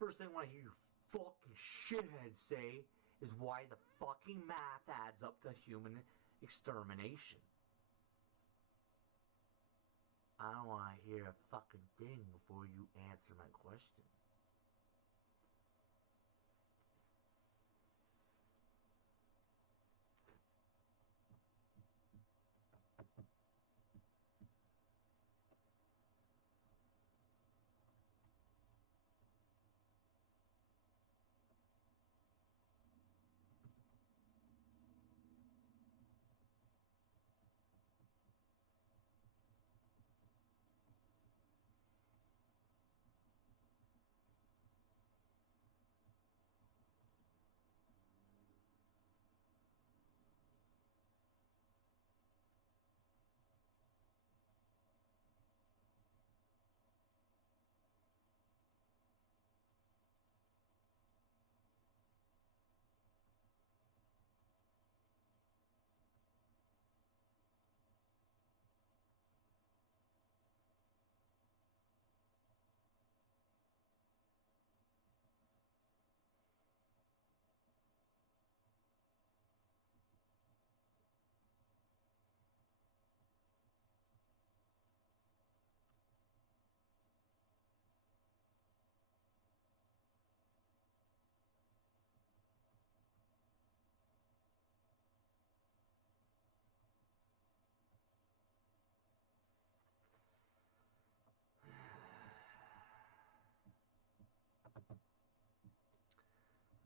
First thing I want to hear you fucking shitheads say is why the fucking math adds up to human extermination. I don't want to hear a fucking thing before you answer my question.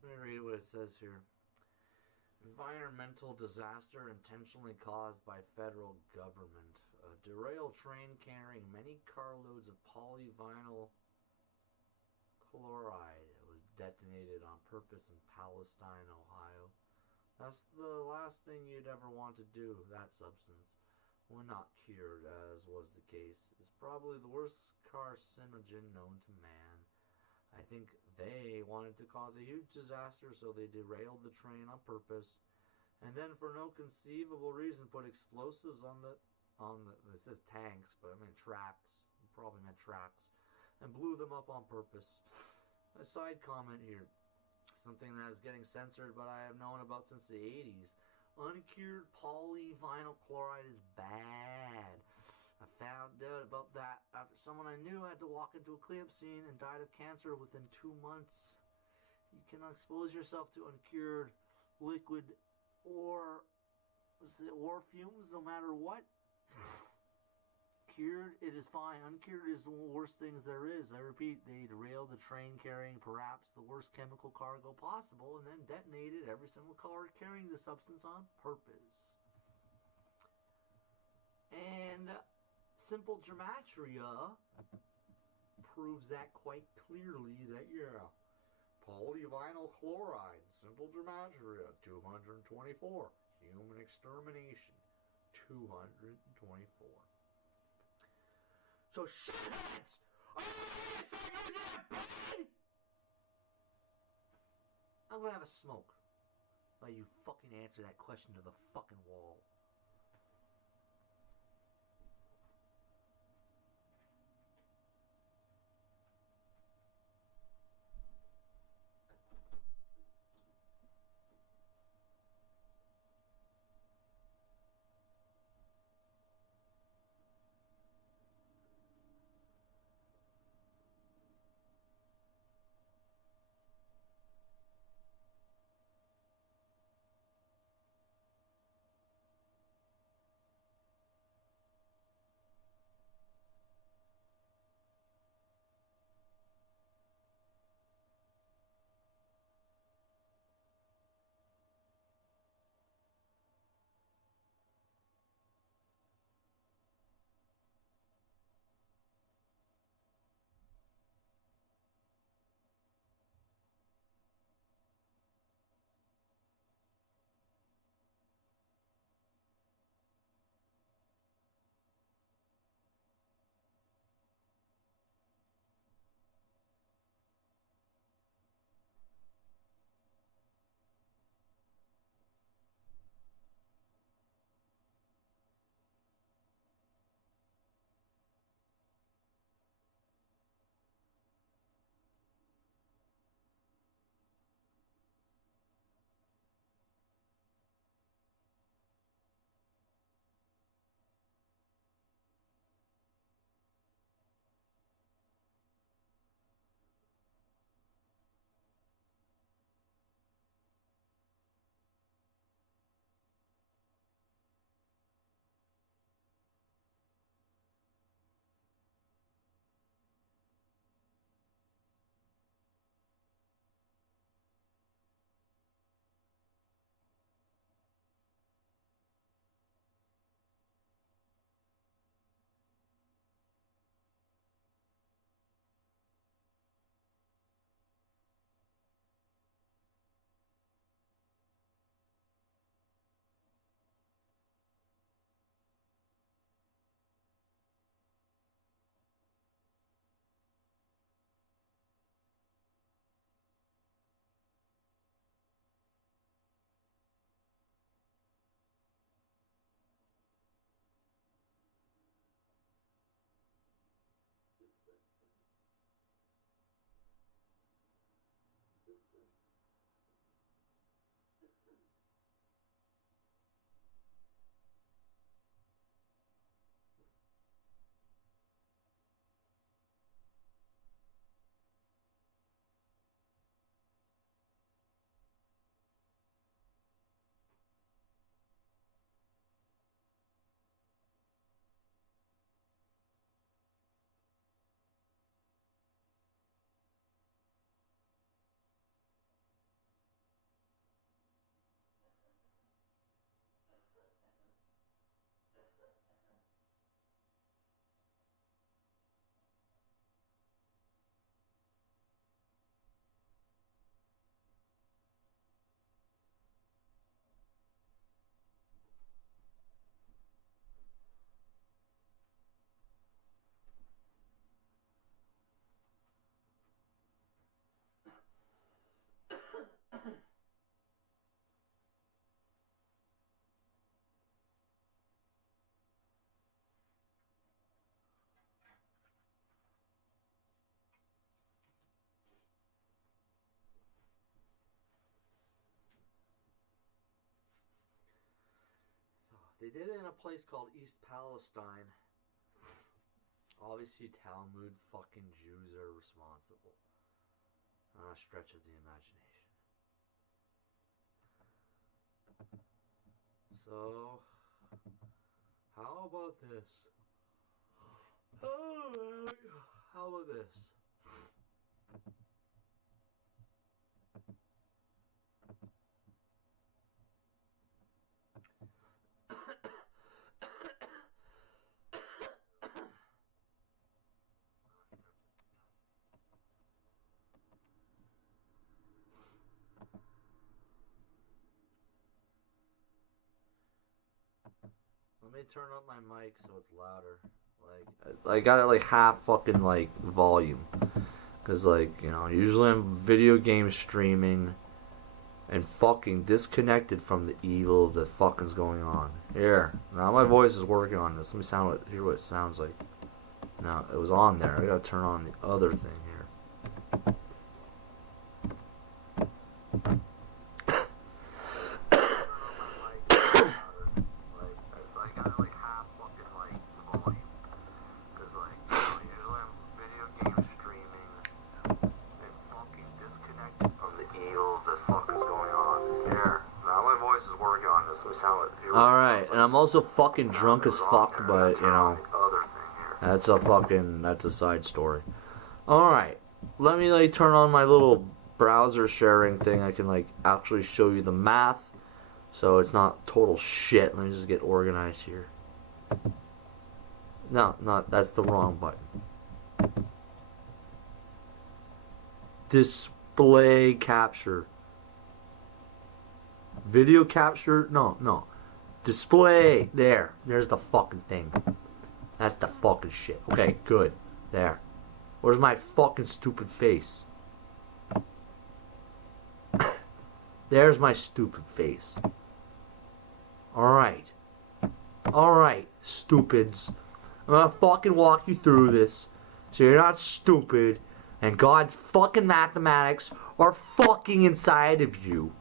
Let me read what it says here. Environmental disaster intentionally caused by federal government. A derailed train carrying many carloads of polyvinyl chloride was detonated on purpose in Palestine, Ohio. That's the last thing you'd ever want to do. That substance, when not cured, as was the case, is probably the worst carcinogen known to man. I think they wanted to cause a huge disaster, so they derailed the train on purpose, and then for no conceivable reason put explosives on the it says tanks, but I mean tracks. You probably meant tracks, and blew them up on purpose. A side comment here, something that is getting censored, but I have known about since the 80s. Uncured polyvinyl chloride is bad. I found out about that after someone I knew had to walk into a cleanup scene and died of cancer within 2 months. You cannot expose yourself to uncured liquid or fumes no matter what. Cured, it is fine. Uncured is the worst things there is. I repeat, they derailed the train carrying perhaps the worst chemical cargo possible and then detonated every single car carrying the substance on purpose. And simple gematria proves that quite clearly that, yeah, polyvinyl chloride, simple gematria, 224. Human extermination, 224. So shitheads! Are you fucking that bad? I'm gonna have a smoke while you fucking answer that question to the fucking wall. They did it in a place called East Palestine. Obviously, Talmud fucking Jews are responsible. Not a stretch of the imagination. So, how about this? Oh, how about this? Let me turn up my mic so it's louder. Like, I got it like half fucking like volume. Cause like, you know, usually I'm video game streaming and fucking disconnected from the evil that fucking's going on. Here, now my voice is working on this. Let me hear what it sounds like. Now, it was on there. I gotta turn on the other thing here. Alright, and I'm also fucking drunk as fuck, but, you know, that's a side story. Alright, let me, like, turn on my little browser sharing thing. I can, like, actually show you the math, so it's not total shit. Let me just get organized here. No, that's the wrong button. Display capture. Video capture? No. Display. There's the fucking thing. That's the fucking shit. Okay, good. There. Where's my fucking stupid face? There's my stupid face. Alright, stupids. I'm gonna fucking walk you through this so you're not stupid and God's fucking mathematics are fucking inside of you.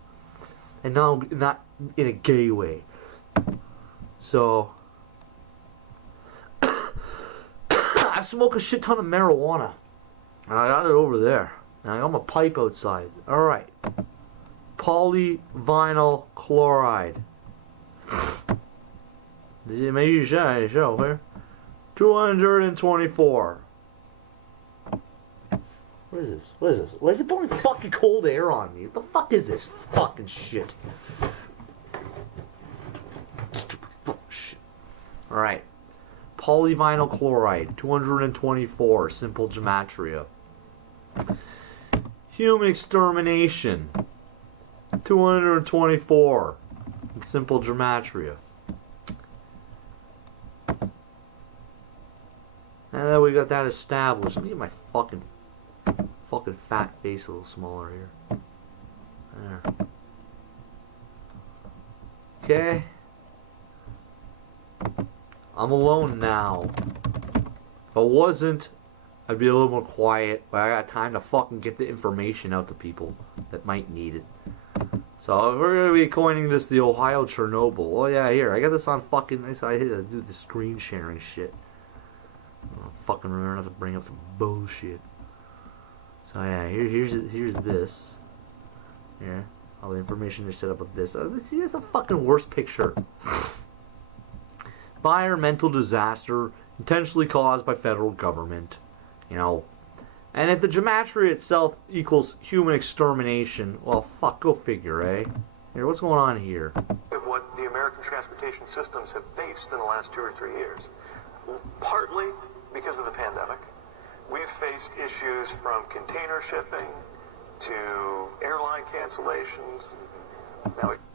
And no, not in a gay way. So, I smoke a shit ton of marijuana. And I got it over there. And I got my pipe outside. Alright. Polyvinyl chloride. Maybe you should show here. 224. What is this? Why is it blowing fucking cold air on me? What the fuck is this fucking shit? Stupid bullshit. Alright. Polyvinyl chloride, 224, simple gematria. Human extermination, 224, simple gematria. And then we got that established. Let me get my fucking fat face a little smaller here. There. Okay. I'm alone now. If I wasn't, I'd be a little more quiet, but I got time to fucking get the information out to people that might need it. So we're gonna be coining this the Ohio Chernobyl. Oh yeah, here, I got this on fucking, I had to do the screen sharing shit. I'll fucking remember not to bring up some bullshit. So yeah, here's this. Here, all the information they set up with this. See, that's a fucking worse picture. Environmental disaster intentionally caused by federal government. You know. And if the gematria itself equals human extermination, well, fuck, go figure, eh? Here, what's going on here? What the American transportation systems have faced in the last 2 or 3 years. Partly because of the pandemic. We've faced issues from container shipping to airline cancellations.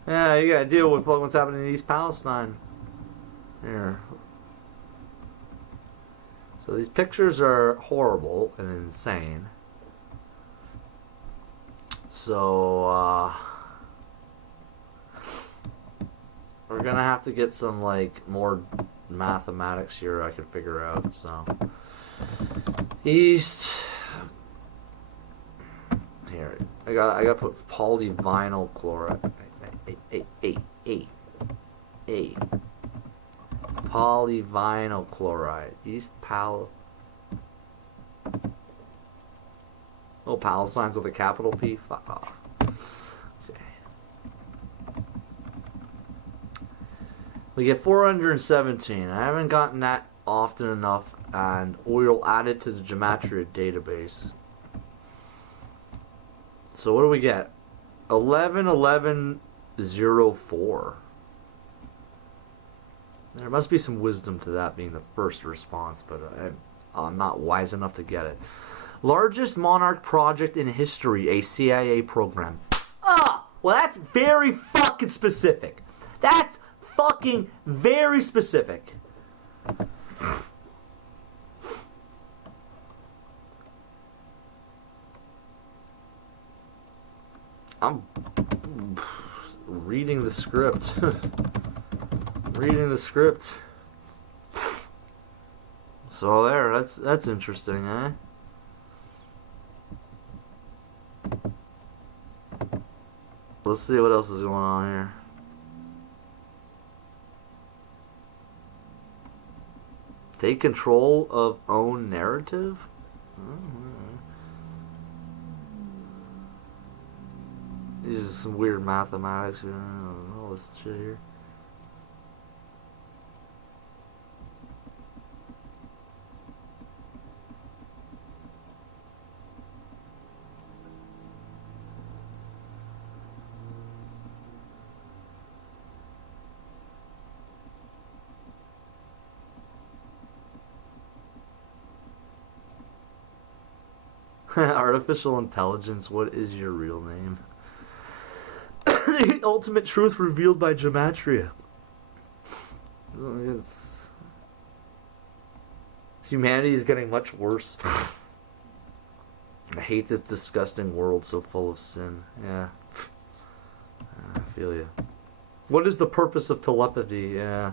Yeah, you gotta deal with what's happening in East Palestine. Here. So these pictures are horrible and insane. So, we're gonna have to get some, like, more mathematics here I can figure out, so. East. Here. I gotta put polyvinyl chloride. A. Polyvinyl chloride. Oh, Palestine's with a capital P? Fuck off. Okay. We get 417. I haven't gotten that often enough, and we'll add it to the gematria database. So what do we get? 111104. There must be some wisdom to that being the first response, but I'm not wise enough to get it. Largest monarch project in history, a CIA program. Well, that's very fucking specific. That's fucking very specific. I'm reading the script. Reading the script. So there, that's interesting, eh? Let's see what else is going on here. Take control of own narrative? These are some weird mathematics here. All this shit here. Artificial intelligence, what is your real name? The ultimate truth revealed by gematria. Humanity is getting much worse. I hate this disgusting world so full of sin. Yeah. I feel you. What is the purpose of telepathy? Yeah.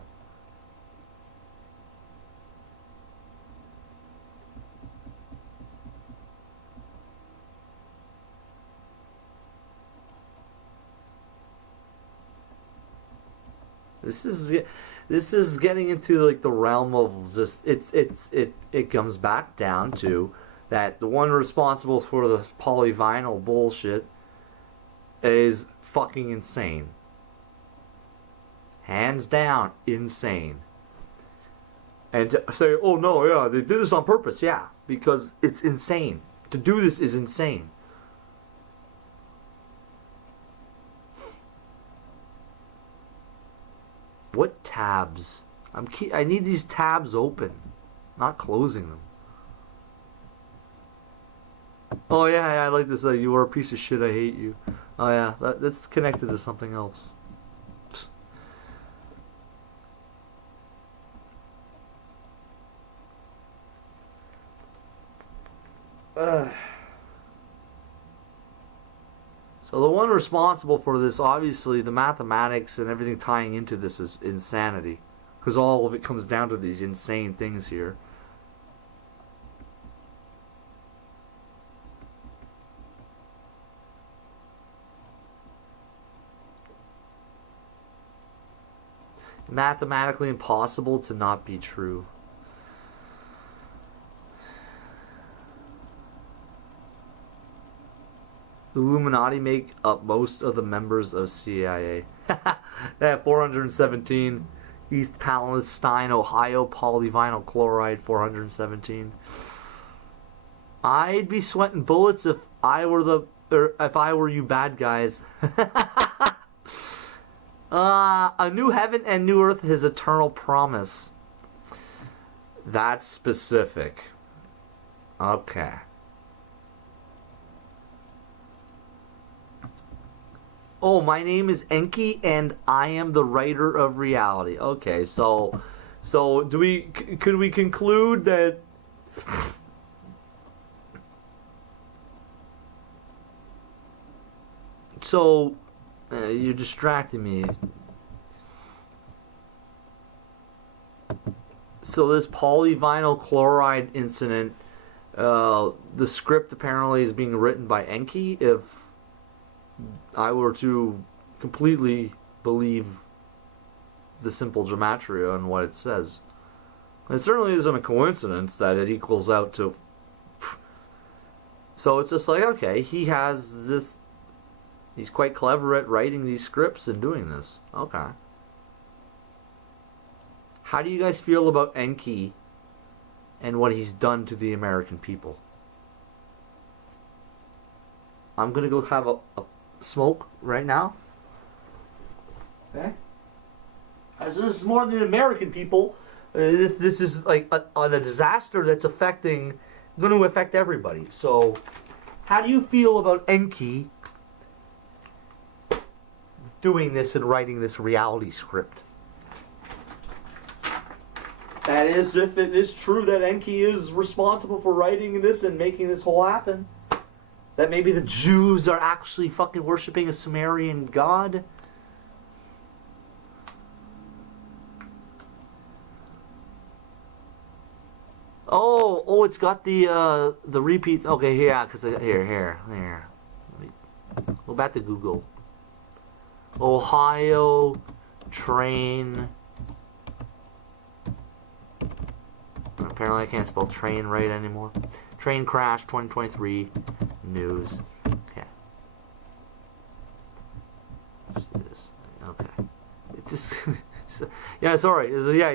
This is getting into like the realm of just it comes back down to that the one responsible for this polyvinyl bullshit is fucking insane. Hands down, insane. And to say, oh no, yeah, they did this on purpose, yeah, because it's insane. To do this is insane. What tabs? I need these tabs open, not closing them. Oh yeah, I like this. You are a piece of shit. I hate you. Oh yeah, that's connected to something else. So the one responsible for this, obviously, the mathematics and everything tying into this is insanity. Because all of it comes down to these insane things here. Mathematically impossible to not be true. The Illuminati make up most of the members of CIA. They have 417. East Palestine, Ohio, polyvinyl chloride, 417. I'd be sweating bullets if I were you bad guys. A new heaven and new earth, his eternal promise. That's specific. Okay. Oh, my name is Enki, and I am the writer of reality. Okay, so could we conclude that? So, you're distracting me. So this polyvinyl chloride incident, the script apparently is being written by Enki. If I were to completely believe the simple gematria and what it says. It certainly isn't a coincidence that it equals out to. So it's just like, okay, he has this. He's quite clever at writing these scripts and doing this. Okay. How do you guys feel about Enki and what he's done to the American people? I'm gonna go have a smoke right now. Okay. As this is more than the American people. This is like a disaster that's going to affect everybody. So, how do you feel about Enki doing this and writing this reality script? That is, if it is true that Enki is responsible for writing this and making this whole happen, that maybe the Jews are actually fucking worshipping a Sumerian god. Oh, it's got the repeat. Okay, yeah, because here. Go back to Google. Ohio train. Apparently, I can't spell train right anymore. Train crash 2023 news. Okay. Okay. It's just. Yeah, sorry. Yeah,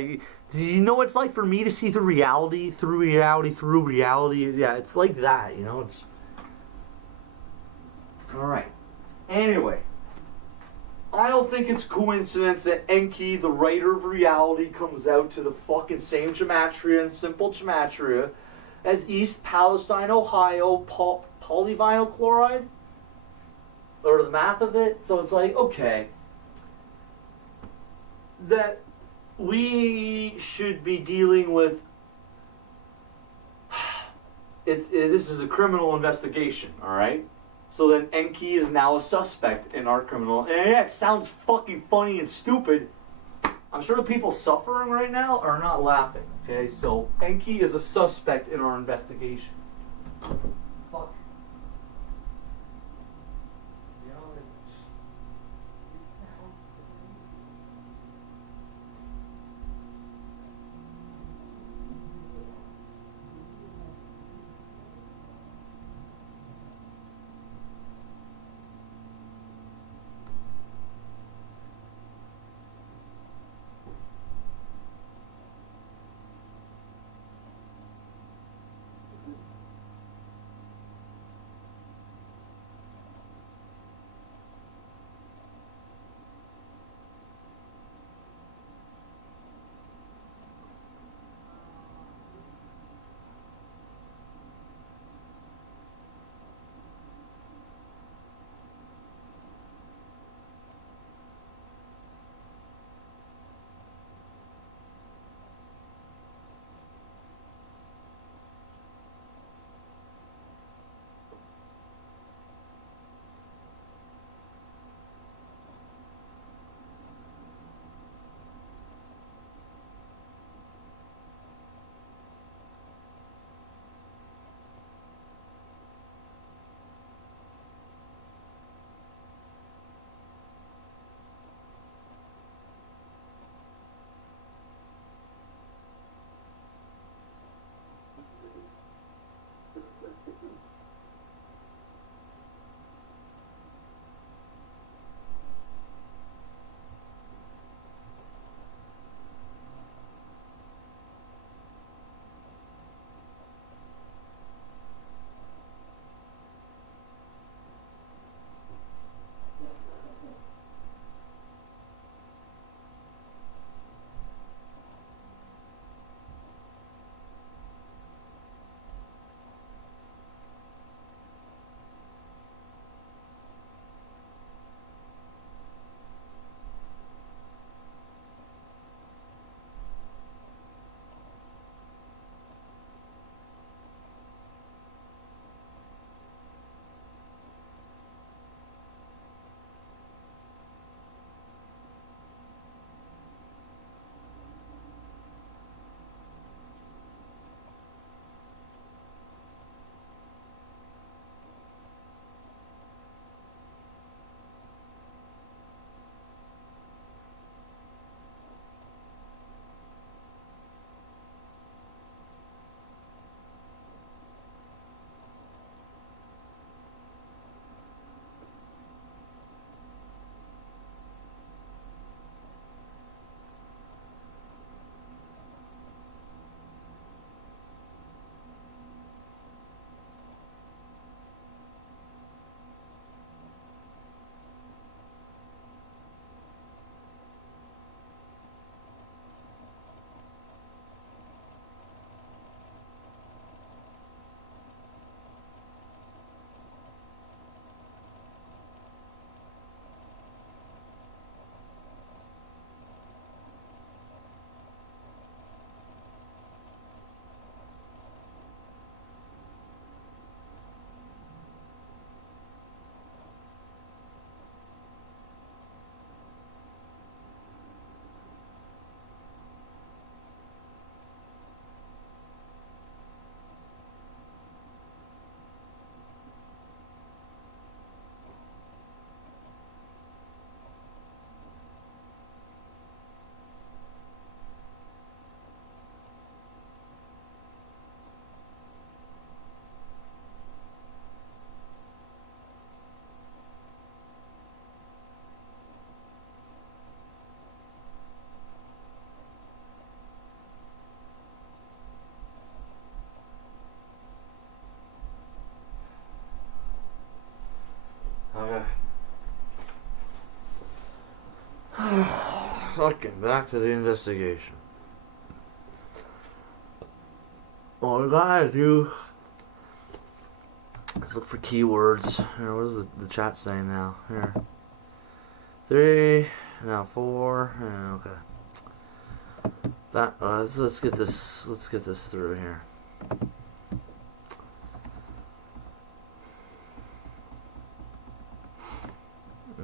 you know what it's like for me to see the reality through reality. Yeah, it's like that, you know. It's all right. Anyway, I don't think it's coincidence that Enki, the writer of reality, comes out to the fucking same gematria and simple gematria as East Palestine, Ohio, polyvinyl chloride, or the math of it. So it's like, okay, that we should be dealing with. This is a criminal investigation, all right? So then Enki is now a suspect in our criminal. And yeah, it sounds fucking funny and stupid. I'm sure the people suffering right now are not laughing. Okay, so Enki is a suspect in our investigation. Fuck. You know, Fucking back to the investigation. All we gotta do is look for keywords. Here, what is the chat saying now? Here. 3, now 4, and okay. That let's get this through here.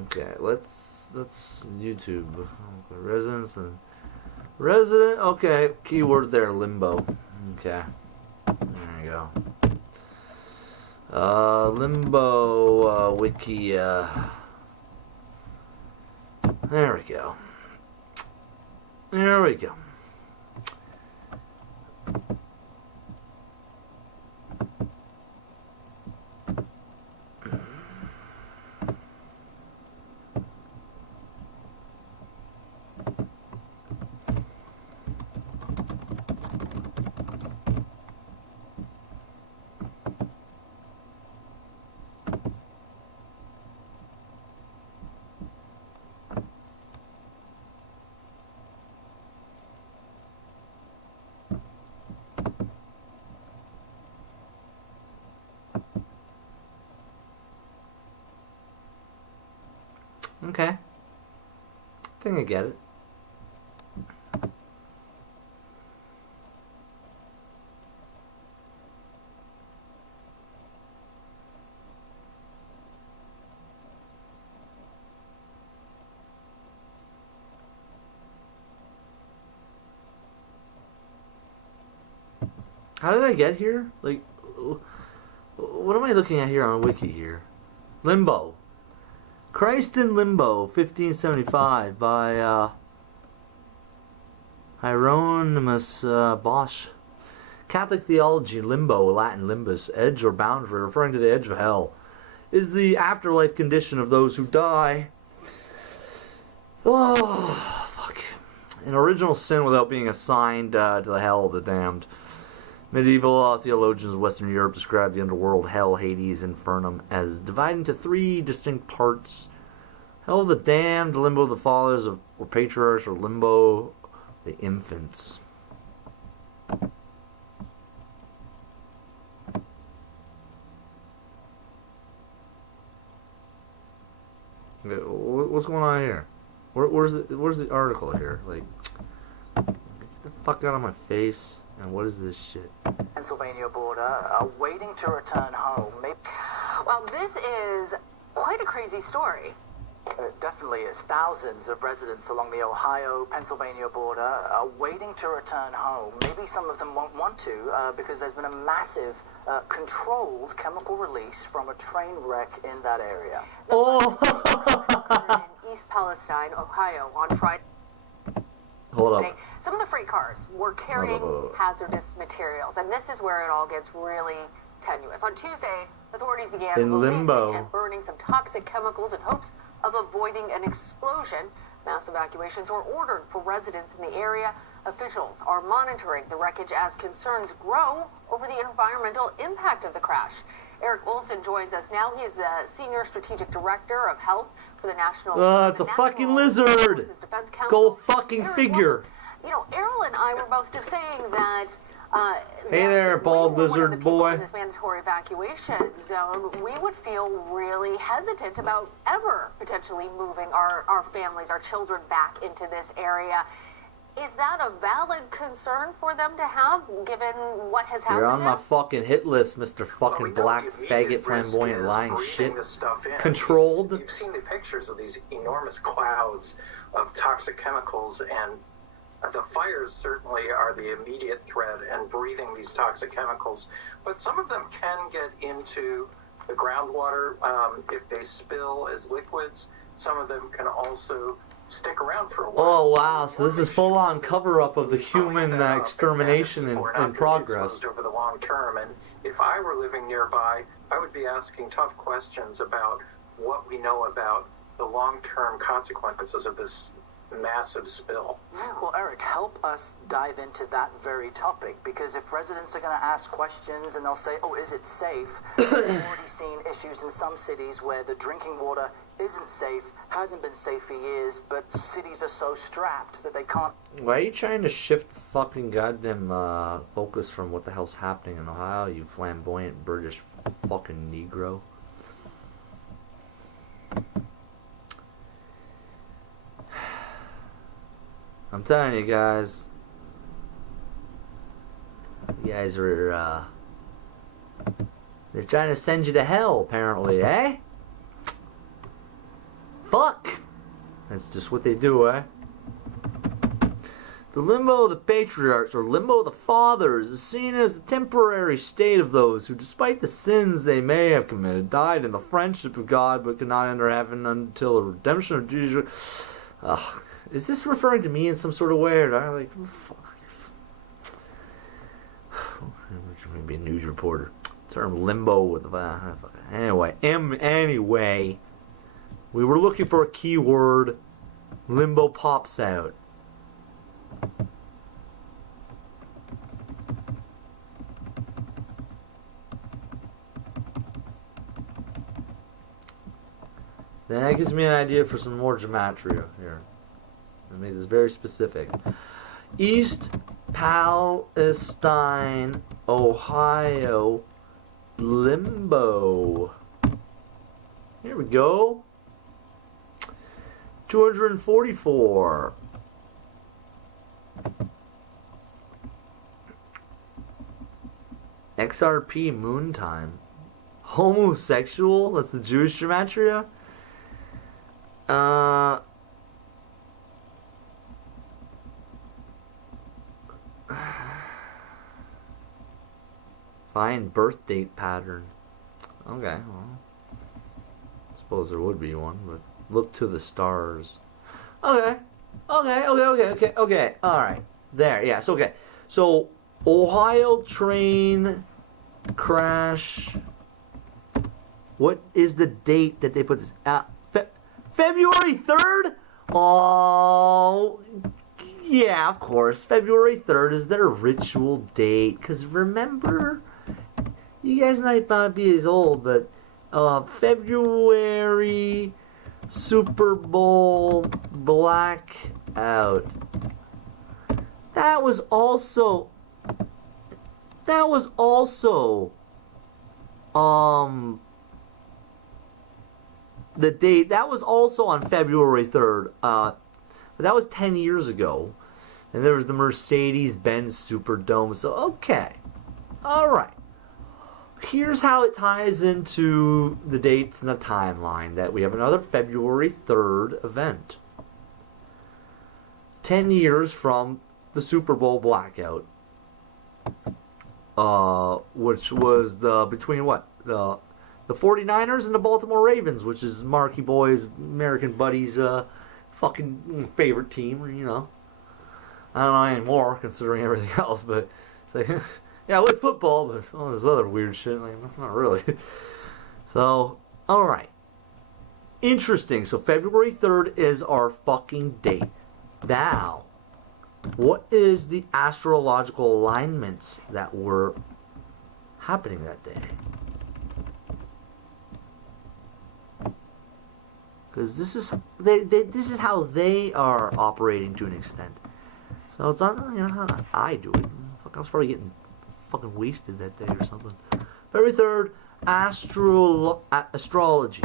Okay, let's YouTube resident. Okay, keyword there, limbo. Okay, there you go. Limbo wiki. There we go. There we go. Okay. I think I get it. How did I get here? Like, what am I looking at here on Wiki here? Limbo. Christ in Limbo, 1575, by Hieronymus Bosch. Catholic theology, limbo, Latin limbus, edge or boundary, referring to the edge of hell, is the afterlife condition of those who die. Oh, fuck. An original sin without being assigned to the hell of the damned. Medieval theologians of Western Europe describe the underworld, hell, Hades, Infernum, as divided into 3 distinct parts. Hell of the damned, limbo of the fathers or patriarchs, or limbo the infants. Okay, what's going on here? Where's the article here? Like, get the fuck out of my face. And what is this shit? Pennsylvania border are waiting to return home. Well, this is quite a crazy story. It definitely is. Thousands of residents along the Ohio-Pennsylvania border are waiting to return home. Maybe some of them won't want to because there's been a massive controlled chemical release from a train wreck in that area. In East Palestine, Ohio, on Friday. Hold up. Some of the freight cars were carrying hazardous materials, and this is where it all gets really tenuous. On Tuesday, authorities began releasing and burning some toxic chemicals in hopes of avoiding an explosion. Mass evacuations were ordered for residents in the area. Officials are monitoring the wreckage as concerns grow over the environmental impact of the crash. Eric Olson joins us now. He is the Senior Strategic Director of Health for the National... it's a fucking lizard! Go fucking figure! You know, Errol and I were both just saying that... hey there, bald lizard boy. In this mandatory evacuation zone, we would feel really hesitant about ever potentially moving our families, our children back into this area. Is that a valid concern for them to have, given what has happened? You're on my fucking hit list, Mr. Fucking black faggot flamboyant lying shit. Controlled. You've seen the pictures of these enormous clouds of toxic chemicals, and the fires certainly are the immediate threat and breathing these toxic chemicals. But some of them can get into the groundwater if they spill as liquids. Some of them can also stick around for a while. Oh wow, so this is full-on cover-up of the human extermination in progress. Over the long term, and if I were living nearby, I would be asking tough questions about what we know about the long-term consequences of this massive spill. Well, Eric, help us dive into that very topic, because if residents are going to ask questions and they'll say, oh, is it safe? We've already seen issues in some cities where the drinking water isn't safe, hasn't been safe for years, but cities are so strapped that they can't... Why are you trying to shift the fucking goddamn focus from what the hell's happening in Ohio, you flamboyant British fucking Negro? I'm telling you guys, are, they're trying to send you to hell, apparently, eh? Fuck! That's just what they do, eh? The limbo of the patriarchs, or limbo of the fathers, is seen as the temporary state of those who, despite the sins they may have committed, died in the friendship of God, but could not enter heaven until the redemption of Jesus. Is this referring to me in some sort of way? Or I like, fuck. Maybe a news reporter. Term limbo with anyway. Anyway, we were looking for a keyword. Limbo pops out. That gives me an idea for some more gematria here. I made this very specific. East Palestine, Ohio, limbo. Here we go. 244. XRP moon time. Homosexual? That's the Jewish gematria? Find birth date pattern. Okay, well, I suppose there would be one, but look to the stars. Okay. Alright. There, yes, okay. So, Ohio train crash. What is the date that they put this? February 3rd? Oh, yeah, of course. February 3rd is their ritual date. Because remember, you guys might not be as old, but February Super Bowl blackout. That was also the date, that was also on February 3rd, but that was 10 years ago, and there was the Mercedes-Benz Superdome, so okay, alright, here's how it ties into the dates and the timeline, that we have another February 3rd event, 10 years from the Super Bowl blackout, which was between what, the 49ers and the Baltimore Ravens, which is Marky Boy's American buddy's fucking favorite team, you know. I don't know anymore, considering everything else, but it's like, yeah, I like football, but all this other weird shit, like, not really. So, alright. Interesting. So, February 3rd is our fucking date. Now, what is the astrological alignments that were happening that day? Because this is how they are operating to an extent. So it's not, you know, how I do it. Fuck, I was probably getting fucking wasted that day or something. February 3rd, astrology.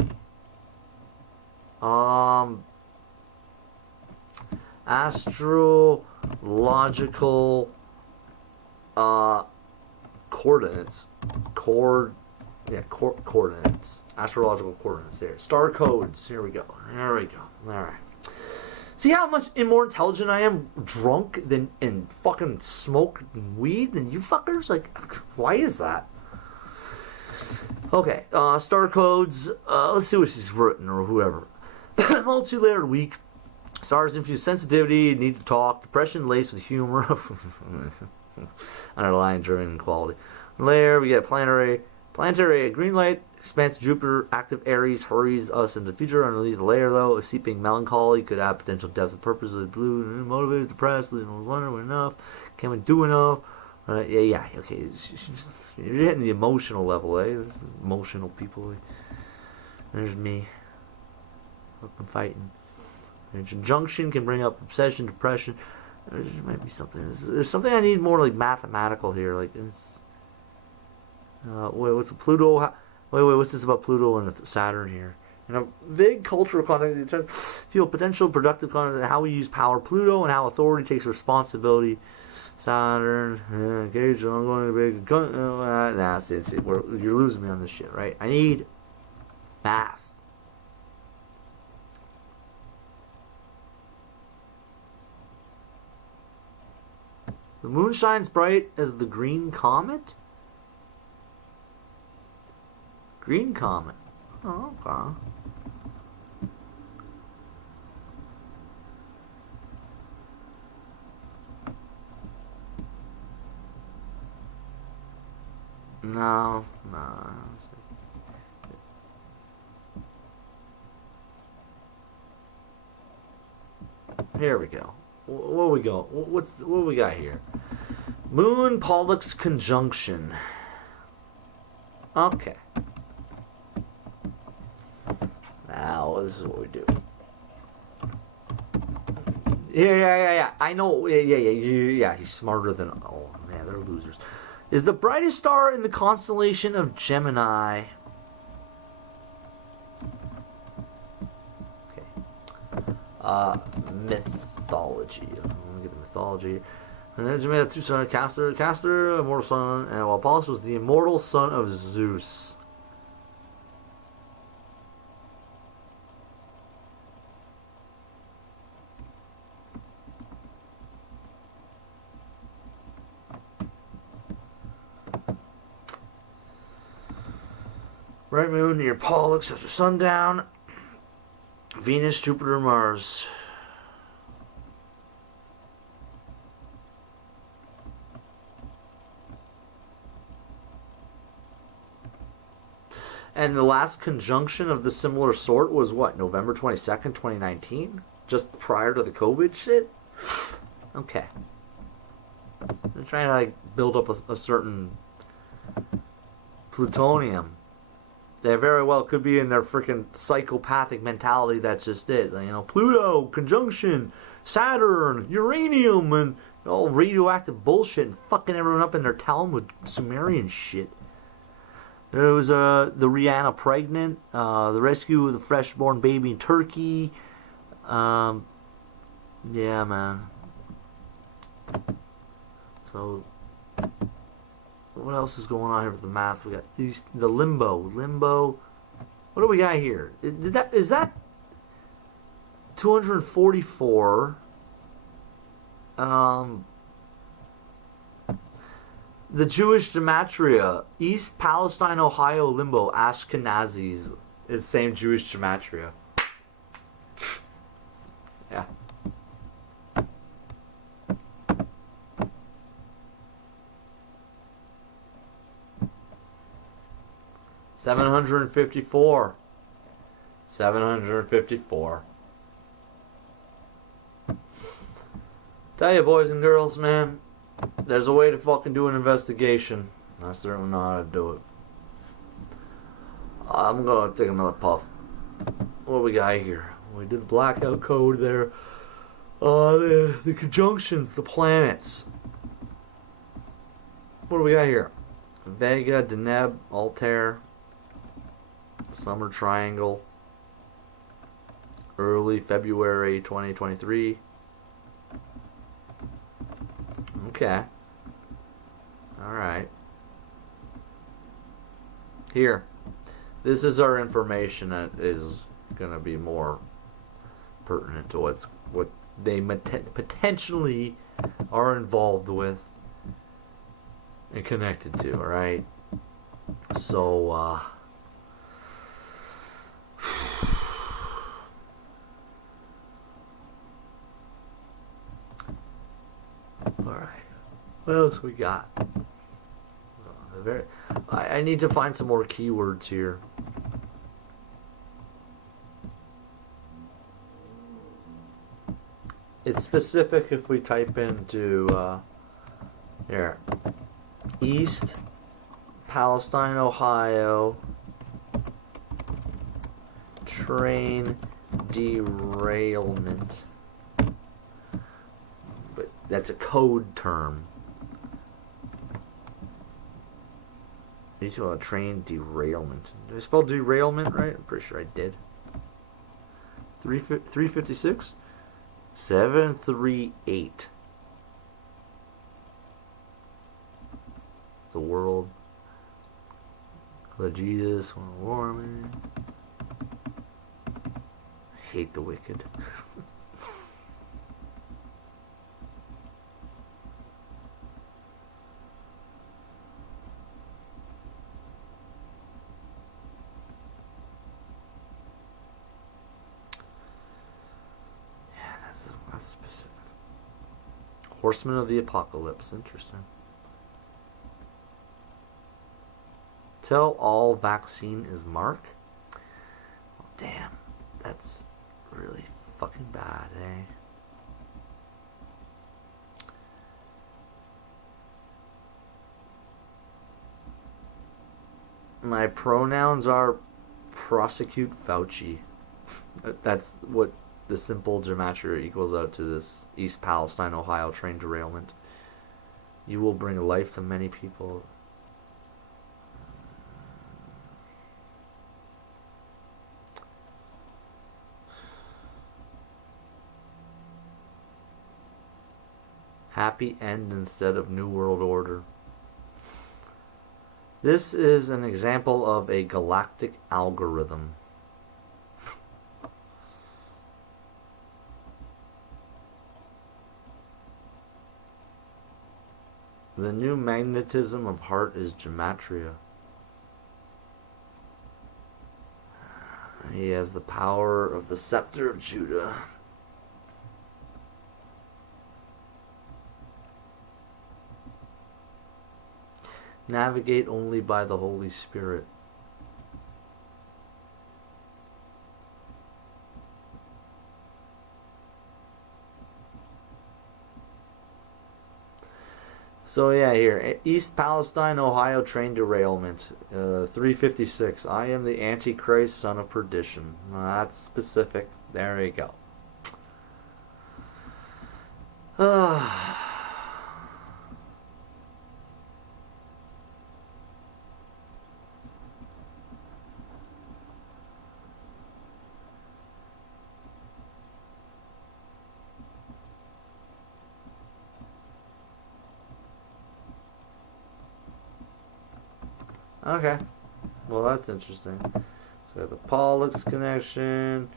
Astrological coordinates. Coordinates. Astrological coordinates here. Star codes. Here we go. Alright. See how much more intelligent I am drunk and fucking smoke weed than you fuckers? Like, why is that? Okay, star codes. Let's see what she's written or whoever. Multi-layered week. Stars infuse sensitivity, need to talk, depression laced with humor. Underlying German quality. Layer, we get planetary Planetary green light expands Jupiter. Active Aries hurries us into the future. Underneath the layer, though, a seeping melancholy could add potential depth of purpose. Blue, motivated, depressed, wondering enough. Can we do enough? Yeah, okay. You're hitting the emotional level, eh? Emotional people. There's me. I'm fighting. Conjunction can bring up obsession, depression. There might be something. There's something I need more like mathematical here. Like, wait, what's Pluto? Wait, what's this about Pluto and Saturn here? In a vague cultural context, feel potential productive context, how we use power. Pluto and how authority takes responsibility. Saturn, engage. I'm going to be a gun. Nah, see, you're losing me on this shit, right? I need math. The moon shines bright as the green comet? Green comet. Oh, okay. No. Here we go. What we go? What we got here? Moon Pollux conjunction. Okay. Now this is what we do. Yeah. I know. Yeah. He's smarter than. Oh man, they're losers. Is the brightest star in the constellation of Gemini? Okay. Mythology. I'm gonna get the mythology. And then Gemini had two sons, Castor, immortal son, and while Pollux was the immortal son of Zeus. Bright moon near Pollux after sundown. Venus, Jupiter, Mars. And the last conjunction of the similar sort was what? November 22nd, 2019? Just prior to the COVID shit? Okay. They're trying to like build up a certain plutonium. They very well could be in their freaking psychopathic mentality. That's just it. You know, Pluto, conjunction, Saturn, uranium, and all radioactive bullshit, and fucking everyone up in their Talmud Sumerian shit. There was the Rihanna pregnant, the rescue of the freshborn baby in Turkey. Yeah, man. So, what else is going on here with the math? We got the limbo. What do we got here? Is that 244? The Jewish gematria, East Palestine, Ohio, limbo, Ashkenazis is same Jewish gematria. Yeah. $754. Tell you, boys and girls, man, there's a way to fucking do an investigation. I certainly know how to do it. I'm gonna take another puff. What do we got here? We did the blackout code there. The conjunctions, the planets. What do we got here? Vega, Deneb, Altair, Summer Triangle, early February 2023. Okay. Alright. Here. This is our information that is going to be more pertinent to what they potentially are involved with and connected to, alright? So, alright. What else we got? I need to find some more keywords here. It's specific if we type into here, East Palestine, Ohio train derailment. But that's a code term. You saw a train derailment. Did I spell derailment right? I'm pretty sure I did. 356? 738. The world. Let Jesus want to war me. Hate the wicked. That's specific. Horsemen of the Apocalypse. Interesting. Tell all vaccine is Mark? Oh, damn. That's really fucking bad, eh? My pronouns are prosecute Fauci. That's what the simple gematria equals out to this East Palestine, Ohio train derailment. You will bring life to many people. Happy end instead of New World Order. This is an example of a galactic algorithm. The new magnetism of heart is gematria. He has the power of the scepter of Judah. Navigate only by the Holy Spirit. So yeah, here, East Palestine, Ohio train derailment, 356. I am the Antichrist, son of perdition. That's specific. There you go. Okay, well that's interesting. So we have the Pollux connection,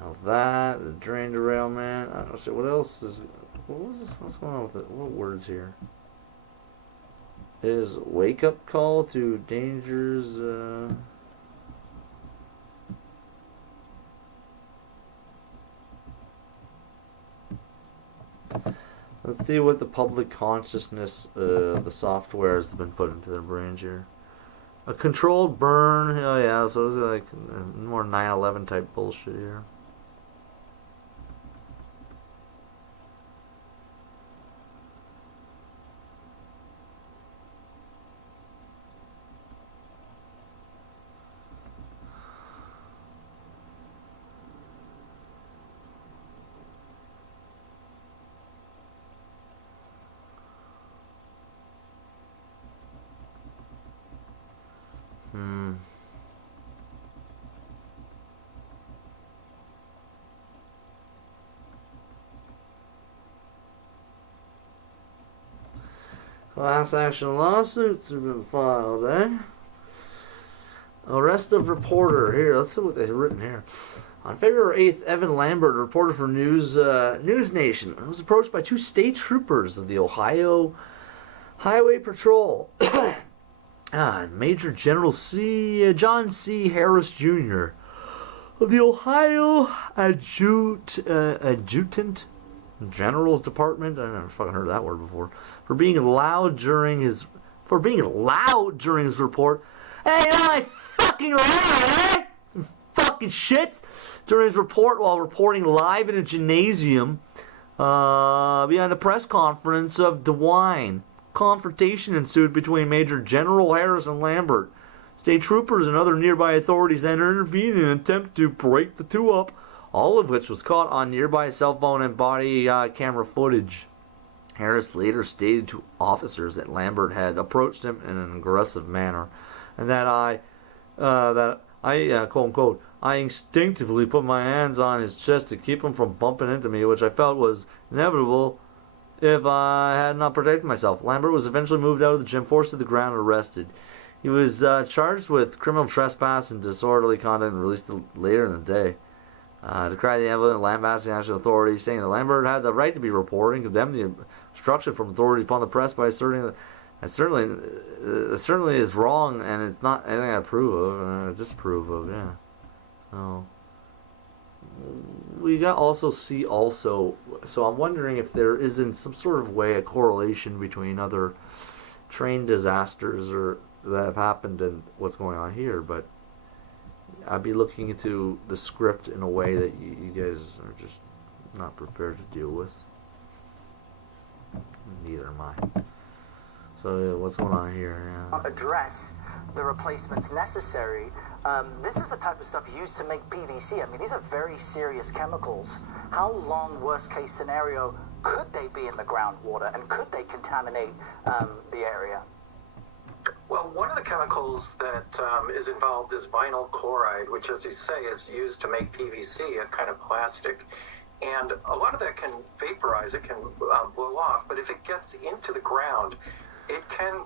all that, the drain derailment. I don't know what else is. What's going on with it? What words here? Is wake up call to dangers. Let's see what the public consciousness, the software has been put into their brains here. A controlled burn, oh yeah, so it's like more 9/11 type bullshit here. Class action lawsuits have been filed, eh? Arrest of reporter. Here, let's see what they've written here. On February 8th, Evan Lambert, a reporter for News Nation, was approached by two state troopers of the Ohio Highway Patrol. Major General John C. Harris Jr. of the Ohio Adjutant General's Department, I never fucking heard that word before, for being loud during his for being loud during his report. Hey, I fucking loud, eh? Fucking shit. During his report while reporting live in a gymnasium behind the press conference of DeWine. Confrontation ensued between Major General Harris and Lambert. State troopers and other nearby authorities then intervened in an attempt to break the two up, all of which was caught on nearby cell phone and body camera footage. Harris later stated to officers that Lambert had approached him in an aggressive manner, and that I quote unquote, I instinctively put my hands on his chest to keep him from bumping into me, which I felt was inevitable if I had not protected myself. Lambert was eventually moved out of the gym, forced to the ground, and arrested. He was charged with criminal trespass and disorderly conduct and released later in the day. Decried the evidence, lambasting national authorities, saying that Lambert had the right to be reporting, condemned the obstruction from authorities upon the press by asserting that it certainly is wrong, and it's not anything I approve of, or disapprove of. Yeah. So we got so I'm wondering if there isn't some sort of way a correlation between other train disasters or that have happened and what's going on here, but I'd be looking into the script in a way that you guys are just not prepared to deal with. Neither am I. So yeah, what's going on here? Yeah. Address the replacements necessary. This is the type of stuff used to make PVC. I mean, these are very serious chemicals. How long, worst case scenario, could they be in the groundwater, and could they contaminate the area? Well, one of the chemicals that is involved is vinyl chloride, which, as you say, is used to make PVC, a kind of plastic. And a lot of that can vaporize, it can blow off, but if it gets into the ground, it can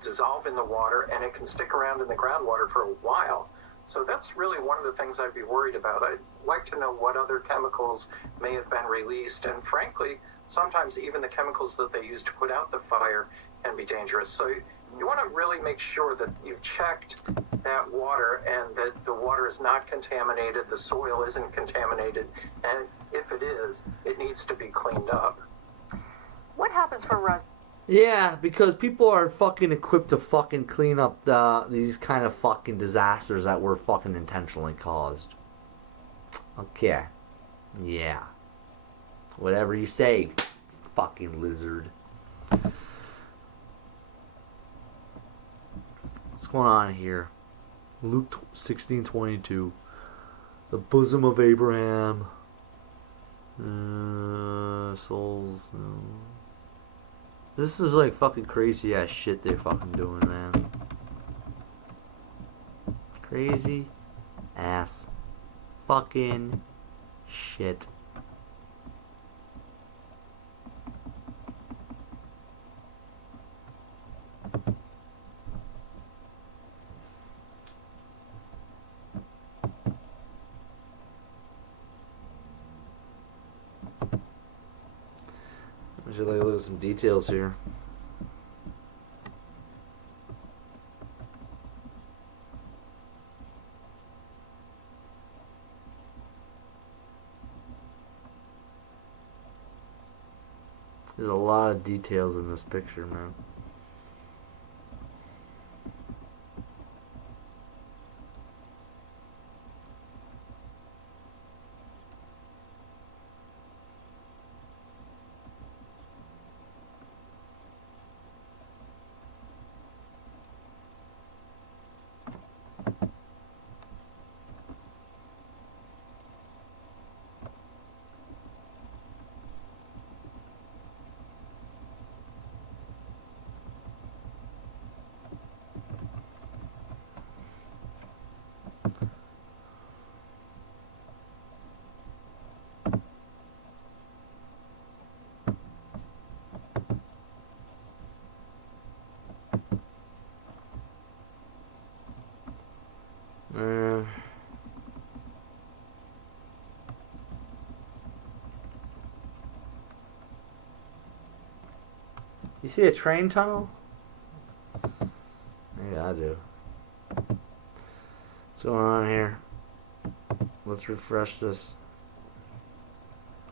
dissolve in the water, and it can stick around in the groundwater for a while. So that's really one of the things I'd be worried about. I'd like to know what other chemicals may have been released, and frankly, sometimes even the chemicals that they use to put out the fire can be dangerous. So you want to really make sure that you've checked that water and that the water is not contaminated, the soil isn't contaminated, and if it is, it needs to be cleaned up. What happens for residents? Yeah, because people are fucking equipped to fucking clean up these kind of fucking disasters that were fucking intentionally caused. Okay. Yeah. Whatever you say, fucking lizard. What's going on here? Luke 16:22. The bosom of Abraham. Souls. This is like fucking crazy ass shit they're fucking doing, man. Crazy ass fucking shit. I should look at some details here. There's a lot of details in this picture, man. You see a train tunnel? Yeah, I do. What's going on here? Let's refresh this.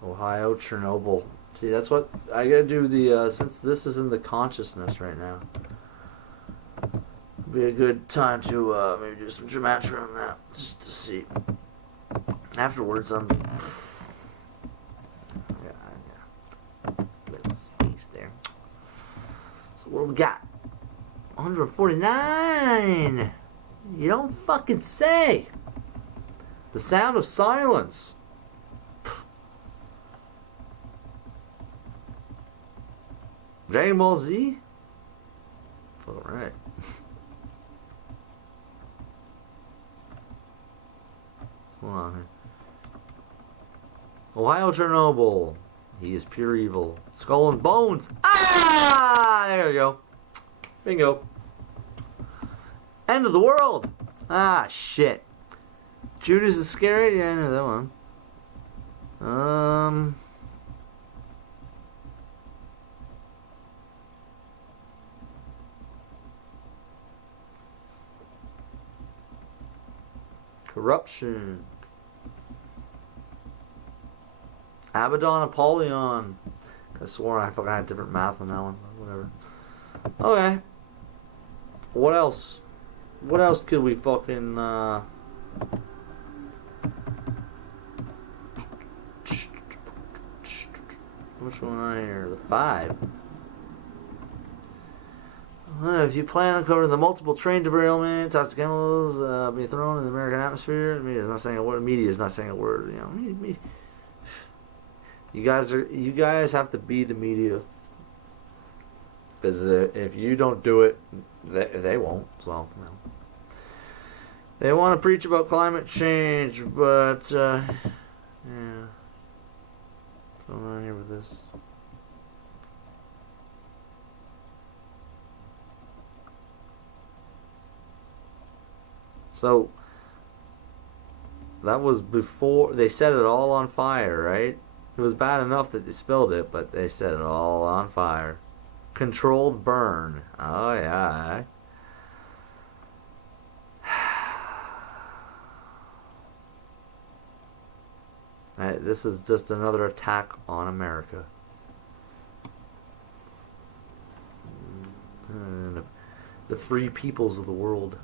Ohio, Chernobyl. See, that's what I gotta do. The since this is in the consciousness right now, be a good time to maybe do some gematria on that, just to see. Afterwards, I'm... Yeah. Little space there. So what do we got? 149! You don't fucking say! The Sound of Silence. Dragon Ball Z? Alright. Hold on here. Ohio Chernobyl. He is pure evil. Skull and Bones. Ah! There you go. Bingo. End of the world. Ah, shit. Judas Iscariot. Yeah, I know that one. Corruption. Abaddon Apollyon. I swore I forgot I had different math on that one. Whatever. Okay. What else? What else could we fucking which one on here? The 5. If you plan on covering the multiple train derailment, toxic chemicals being thrown in the American atmosphere, the media is not saying a word. Media is not saying a word. You know, you guys have to be the media, because if you don't do it, they won't. So, you know. They want to preach about climate change, but yeah. What's going on here with this? So that was before they set it all on fire, right? It was bad enough that they spilled it, but they set it all on fire. Controlled burn. Oh yeah. This is just another attack on America. The free peoples of the world.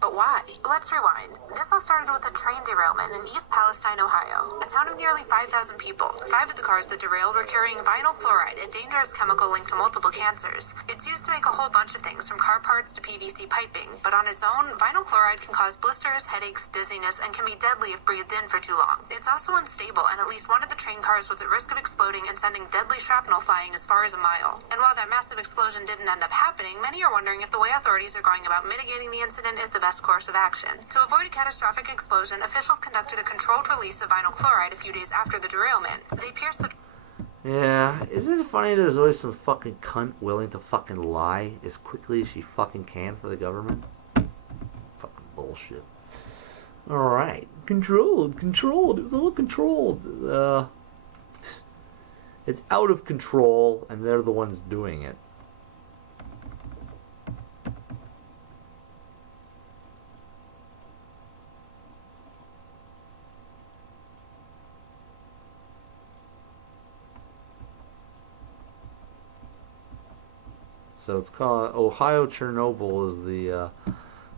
But why? Let's rewind. This all started with a train derailment in East Palestine, Ohio, a town of nearly 5,000 people. 5 of the cars that derailed were carrying vinyl chloride, a dangerous chemical linked to multiple cancers. It's used to make a whole bunch of things, from car parts to PVC piping, but on its own, vinyl chloride can cause blisters, headaches, dizziness, and can be deadly if breathed in for too long. It's also unstable, and at least one of the train cars was at risk of exploding and sending deadly shrapnel flying as far as a mile. And while that massive explosion didn't end up happening, many are wondering if the way authorities are going about mitigating the incident is the best course of action. To avoid a catastrophic explosion, officials conducted a controlled release of vinyl chloride a few days after the derailment. They pierced the... Yeah, isn't it funny there's always some fucking cunt willing to fucking lie as quickly as she fucking can for the government? Fucking bullshit. Alright. Controlled. It was all controlled. It's out of control, and they're the ones doing it. So it's called Ohio Chernobyl is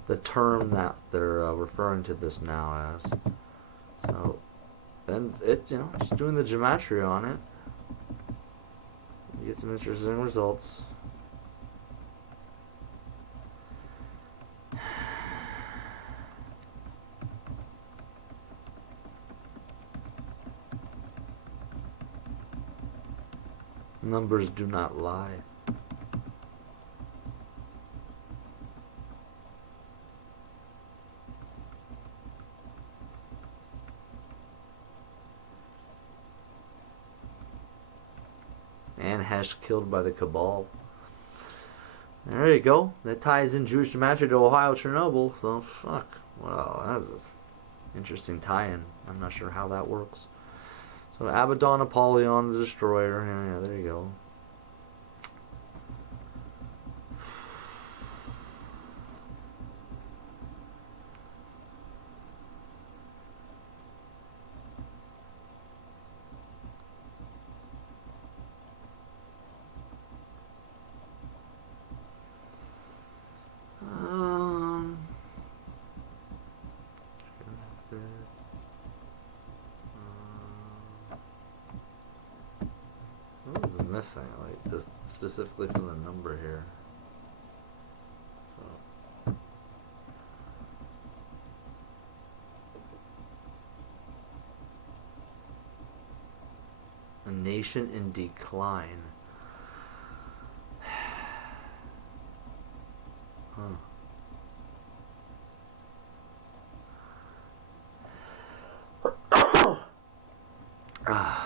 the term that they're referring to this now as. So then just doing the gematria on it, you get some interesting results. Numbers do not lie. And Hesh killed by the Cabal. There you go. That ties in Jewish gematria to Ohio Chernobyl. So fuck. Well, that's an interesting tie-in. I'm not sure how that works. So Abaddon Apollyon the Destroyer. Yeah, there you go. missing, like just specifically from the number here. So. A nation in decline. Huh. Ah.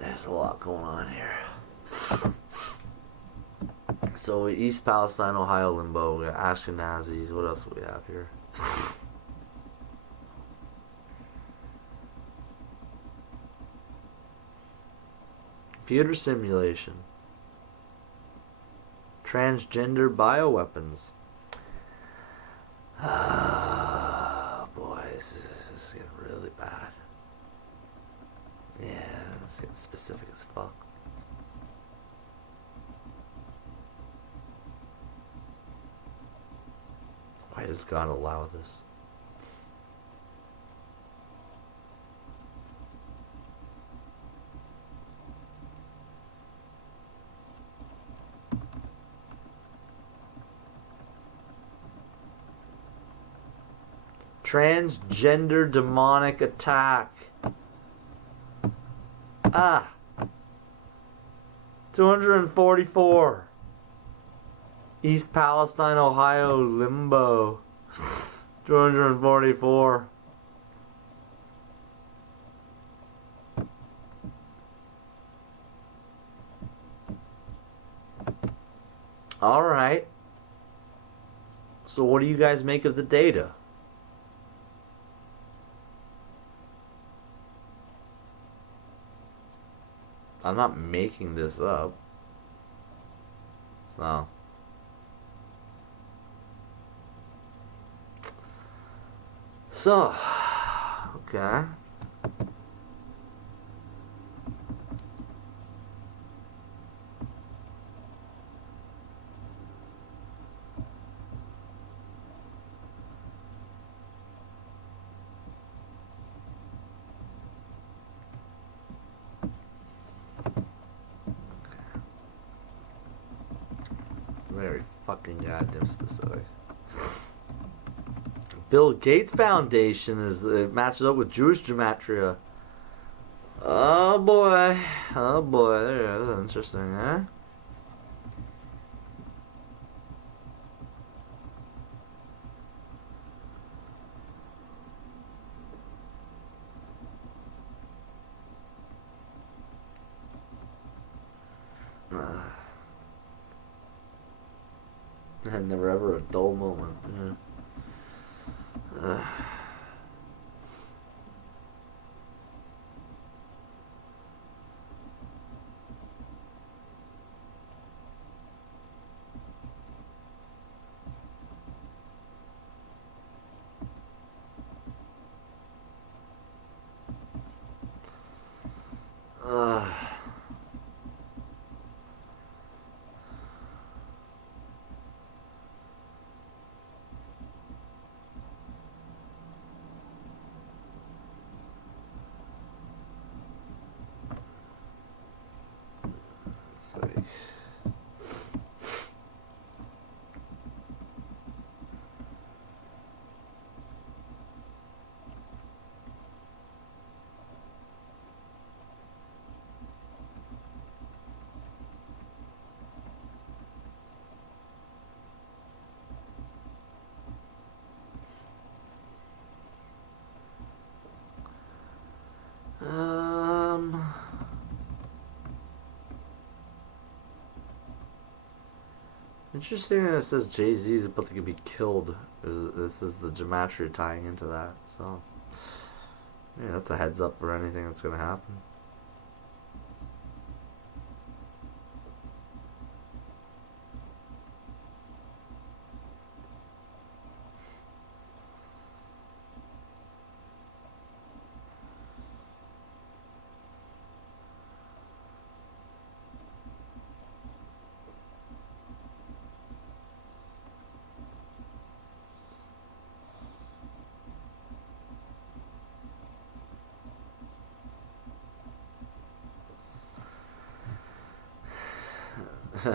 There's a lot going on here. So East Palestine, Ohio limbo, we got Ashkenazis. What else do we have here? Computer simulation. Transgender bioweapons. Ah, boy, this is getting really bad. Yeah, it's getting specific as fuck. Why does God allow this? Transgender demonic attack. 244. East Palestine, Ohio limbo. 244. All right. So what do you guys make of the data? I'm not making this up. So, okay. Very fucking goddamn specific. Bill Gates Foundation it matches up with Jewish gematria. Oh boy, there it is. Interesting, eh? Never ever a dull moment. Yeah. Interesting that it says Jay-Z is about to be killed. This is the gematria tying into that. So, yeah, that's a heads up for anything that's going to happen.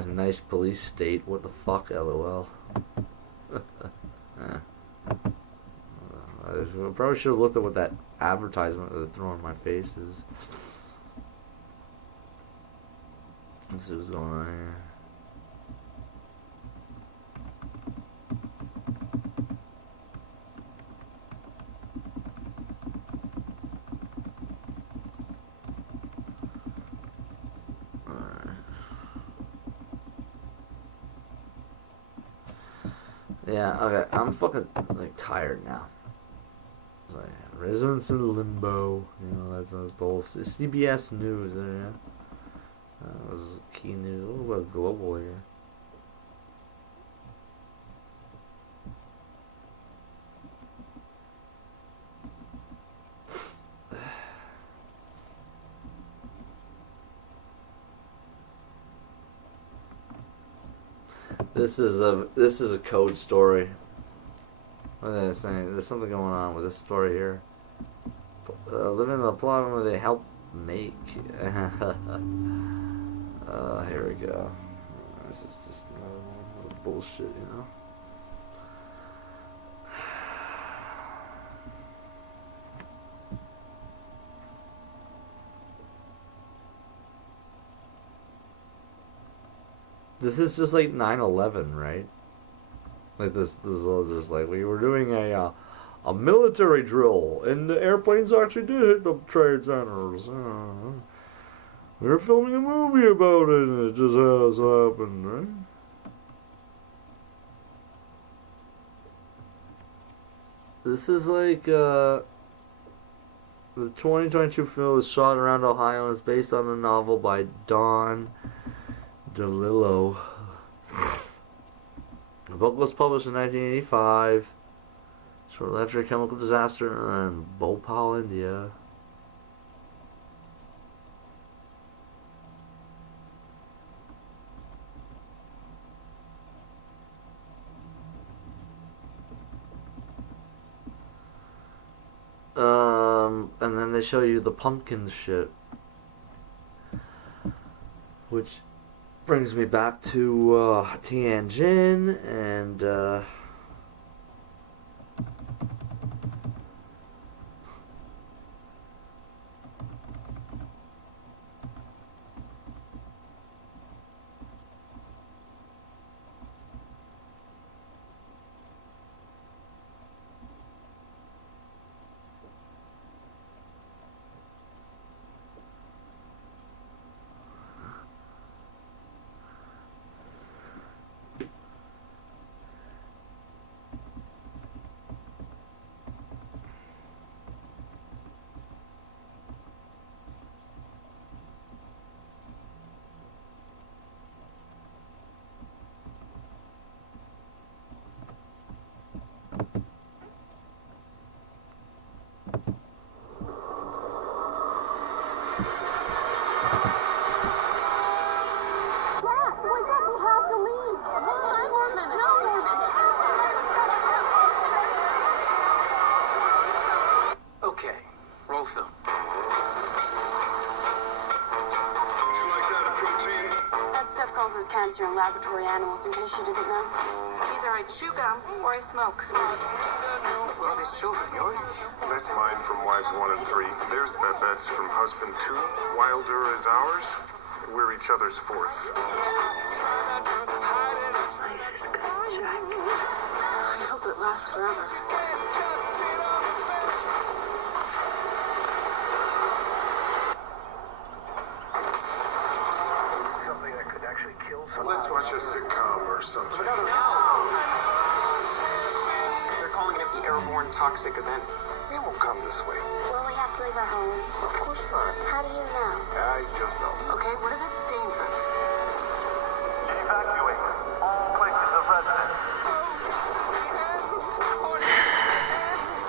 Nice police state. What the fuck, lol. I probably should have looked at what that advertisement that they're throwing in my face is. Let's see what's going on here. Yeah, okay, I'm fucking, like, tired now. So, yeah, residents in limbo, you know, that's the whole CBS News, yeah. That was key news, a little bit global here. This is a code story. What are they saying? There's something going on with this story here. Living in the plot where they help make. Here we go. This is just another bullshit, you know. This is just like 9/11, right? Like this is all just like we were doing a military drill, and the airplanes actually did hit the trade centers. We were filming a movie about it, and it just has happened, right? This is like the 2022 film was shot around Ohio and is based on a novel by Don DeLillo. The book was published in 1985. Shortly after a chemical disaster in Bhopal, India. And then they show you the pumpkin shit, which brings me back to Tianjin and cancer in laboratory animals, in case you didn't know. Either I chew gum or I smoke. Are these children yours? That's mine from wives 1 and 3. There's Babette's from husband 2. Wilder is ours. We're each other's 4th. Life is good, Jack. I hope it lasts forever. Let's watch a sitcom or something. non-toxic event. We won't come this way. Will we have to leave our home? Of course not. How do you know? I just know. Okay, what if it's dangerous? Evacuate all places of residence.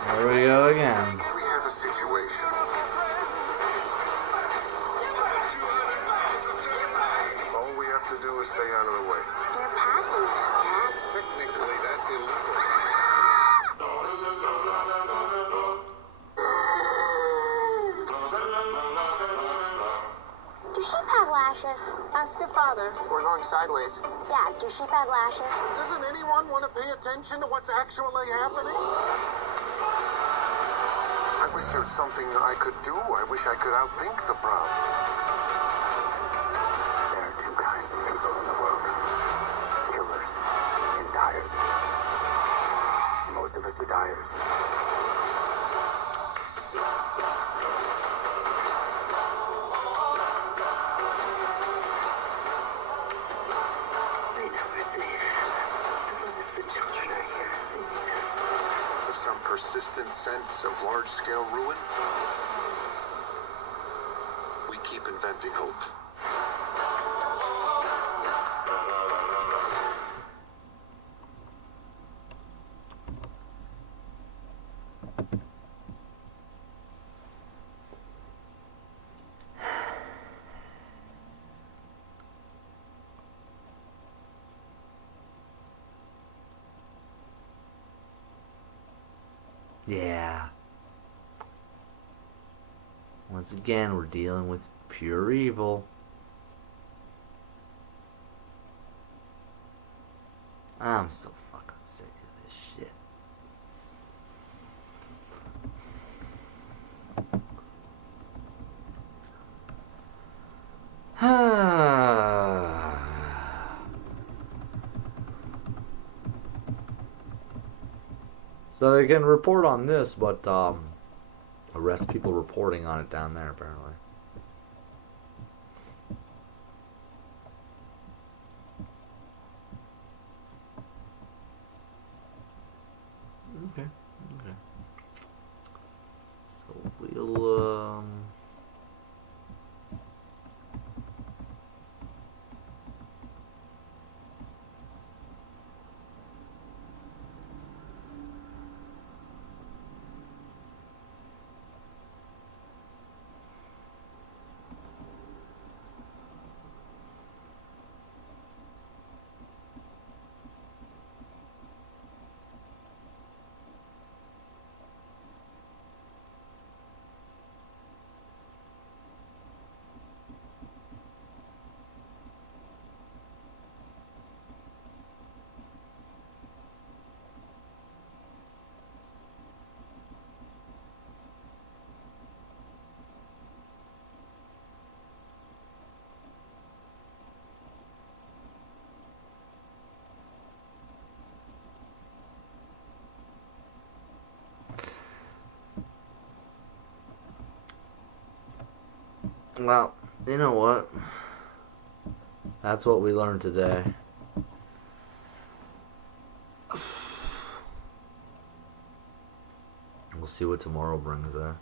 There we go again. We have a situation. All we have to do is stay out of the way. They're passing us, Dad. Technically, that's illegal. Do sheep have lashes? Ask your father. We're going sideways. Dad, do sheep have lashes? Doesn't anyone want to pay attention to what's actually happening? I wish there was something I could do. I wish I could outthink the problem. There are two kinds of people in the world. Killers and dyers. Most of us are dyers. Right now we're safe. As long as the children are here, they need us. With some persistent sense of large-scale ruin, we keep inventing hope. Yeah. Once again, we're dealing with pure evil. I'm so fucking sick of this shit. So they can report on this, but arrest people reporting on it down there, apparently. Okay. So we'll well, you know what? That's what we learned today. We'll see what tomorrow brings there.